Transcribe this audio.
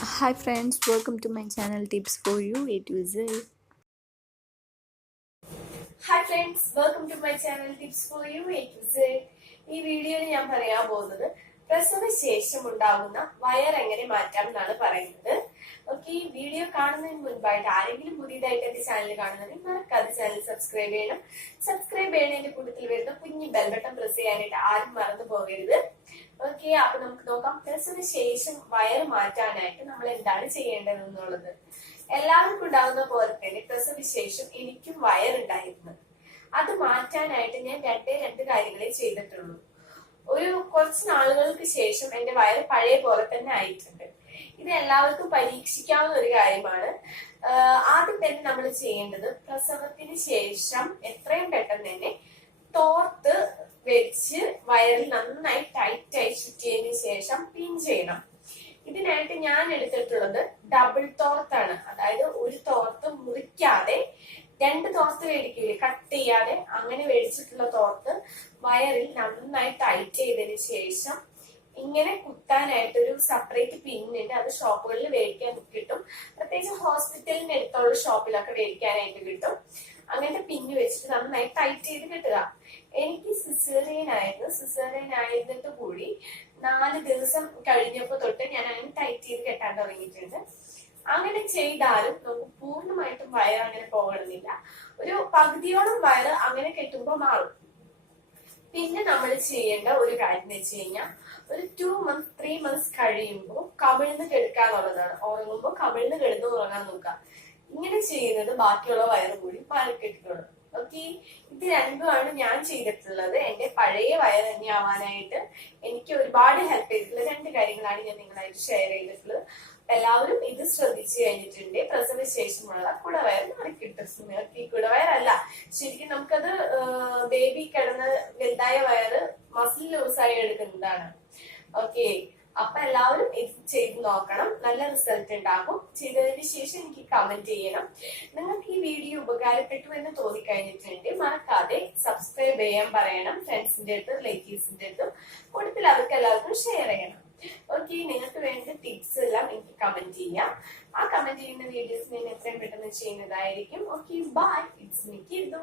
Hi friends welcome to my channel tips for you A to Z. Hi friends welcome to my channel tips for you A to ഈ വീഡിയോയിൽ ഞാൻ പറയാൻ പോകുന്നത് പ്രസവ ശേഷം ഉണ്ടാകുന്ന വയർ എങ്ങനെ മാറ്റാം എന്നാണ് പറയുന്നത്. ഓക്കെ ഈ വീഡിയോ കാണുന്നതിന് മുൻപായിട്ട് ആരെങ്കിലും പുതിയതായിട്ട് എന്റെ ചാനൽ കാണുന്നുണ്ടെങ്കിൽ മറക്കാതെ ചാനൽ സബ്സ്ക്രൈബ് ചെയ്യണം. സബ്സ്ക്രൈബ് ചെയ്യുന്നതിന്റെ കൂട്ടത്തിൽ വരുന്ന കുഞ്ഞു ബെൽ ബട്ടൺ പ്രസ് ചെയ്യാനായിട്ട് ആരും മറന്നു പോകരുത്. അപ്പൊ നമുക്ക് നോക്കാം. പ്ലസിന് ശേഷം വയർ മാറ്റാനായിട്ട് നമ്മൾ എന്താണ് ചെയ്യേണ്ടത് എന്നുള്ളത്. എല്ലാവർക്കും ഉണ്ടാകുന്ന പോലെ തന്നെ പ്രസവവിശേഷം എനിക്കും വയറുണ്ടായിരുന്നു. അത് മാറ്റാനായിട്ട് ഞാൻ രണ്ടേ രണ്ട് കാര്യങ്ങളെ ചെയ്തിട്ടുള്ളൂ. ഒരു കുറച്ച് നാളുകൾക്ക് ശേഷം എന്റെ വയറ് പഴയ പോലെ തന്നെ ആയിട്ടുണ്ട്. ഇത് എല്ലാവർക്കും പരീക്ഷിക്കാവുന്ന ഒരു കാര്യമാണ്. ആദ്യം തന്നെ നമ്മൾ ചെയ്യേണ്ടത് പ്രസവത്തിന് ശേഷം എത്രയും പെട്ടെന്ന് തന്നെ തോർത്ത് വെച്ച് വയറിൽ നന്നായി ടൈറ്റ് ആയി ചുറ്റിയതിന് ശേഷം പിൻ ചെയ്യണം. ഇതിനായിട്ട് ഞാൻ എടുത്തിട്ടുള്ളത് ഡബിൾ തോർത്താണ് അതായത് ഒരു തോർത്ത് മുറിക്കാതെ രണ്ട് തോർത്ത് മേടിക്കില്ലേ കട്ട് ചെയ്യാതെ അങ്ങനെ മേടിച്ചിട്ടുള്ള തോർത്ത് വയറിൽ നന്നായി ടൈറ്റ് ചെയ്തതിന് ശേഷം ഇങ്ങനെ കുത്താനായിട്ട് ഒരു സെപ്പറേറ്റ് പിന്നുണ്ട് അത് ഷോപ്പുകളിൽ മേടിക്കാൻ കിട്ടും. പ്രത്യേകിച്ച് ഹോസ്പിറ്റലിന് അടുത്തുള്ള ഷോപ്പിലൊക്കെ മേടിക്കാനായിട്ട് കിട്ടും. അങ്ങനത്തെ പിന്ന് വെച്ചിട്ട് നന്നായി ടൈറ്റ് ചെയ്ത് കിട്ടുക. എനിക്ക് സിസേറിയൻ ആയിരുന്നു. സിസേറിയൻ ആയിരുന്നിട്ട് കൂടി നാല് ദിവസം കഴിഞ്ഞപ്പോ തൊട്ട് ഞാൻ അങ്ങനെ ടൈറ്റ് ചെയ്ത് കെട്ടാൻ തുടങ്ങിയിട്ടുണ്ട്. അങ്ങനെ ചെയ്താലും നമുക്ക് പൂർണമായിട്ടും വയർ അങ്ങനെ പോകണമെന്നില്ല. ഒരു പകുതിയോളം വയറ് അങ്ങനെ കെട്ടുമ്പോൾ മാറും. പിന്നെ നമ്മൾ ചെയ്യേണ്ട ഒരു കാര്യം എന്ന് വെച്ച് കഴിഞ്ഞാൽ ഒരു ടു മന്ത്സ് ത്രീ മന്ത്സ് കഴിയുമ്പോൾ കമിഴ്ന്ന് കെടുക്കാന്നുള്ളതാണ് ഉറങ്ങുമ്പോൾ കമിഴ്ന്ന് കെടുന്ന് ഉറങ്ങാൻ നോക്കുക. ഇങ്ങനെ ചെയ്യുന്നത് ബാക്കിയുള്ള വയറ് കൂടി മാറിക്കെട്ടിട്ടുള്ളൂ ഓക്കെ ഇത് രണ്ടുമാണ് ഞാൻ ചെയ്തിട്ടുള്ളത്. എന്റെ പഴയ വയർ തന്നെ ആവാനായിട്ട് എനിക്ക് ഒരുപാട് ഹെൽപ്പ് ചെയ്തിട്ടുള്ള രണ്ട് കാര്യങ്ങളാണ് ഞാൻ നിങ്ങളായിട്ട് ഷെയർ ചെയ്തിട്ടുള്ളത്. എല്ലാവരും ഇത് ശ്രദ്ധിച്ചു കഴിഞ്ഞിട്ടുണ്ട്. പ്രസവ ശേഷമുള്ള കുടവയർ കിട്ടും. ഈ കുടവയറല്ല ശരിക്കും നമുക്കത് ബേബി കിടന്ന് വലുതായ വയറ് മസിൽ ലൂസായി എടുക്കുന്നതാണ്. ഓക്കെ അപ്പൊ എല്ലാവരും ഇത് ചെയ്ത് നോക്കണം. നല്ല റിസൾട്ട് ഉണ്ടാകും. ചെയ്തതിന് ശേഷം എനിക്ക് കമന്റ് ചെയ്യണം. നിങ്ങൾക്ക് ഈ വീഡിയോ ഉപകാരപ്പെട്ടു എന്ന് തോന്നിക്കഴിഞ്ഞിട്ടുണ്ട് മറക്കാതെ സബ്സ്ക്രൈബ് ചെയ്യാൻ പറയണം. ഫ്രണ്ട്സിന്റെ അടുത്ത് റിലേറ്റീവ്സിന്റെ അടുത്തും. കൂടുതൽ അവർക്ക് എല്ലാവർക്കും ഷെയർ ചെയ്യണം. ഓക്കെ നിങ്ങൾക്ക് വേണ്ട ടിപ്സ് എല്ലാം എനിക്ക് കമന്റ് ചെയ്യാം. ആ കമന്റ് ചെയ്യുന്ന വീഡിയോസ് ഞാൻ എത്രയും പെട്ടെന്ന് ചെയ്യുന്നതായിരിക്കും. Okay bye it's me kiddo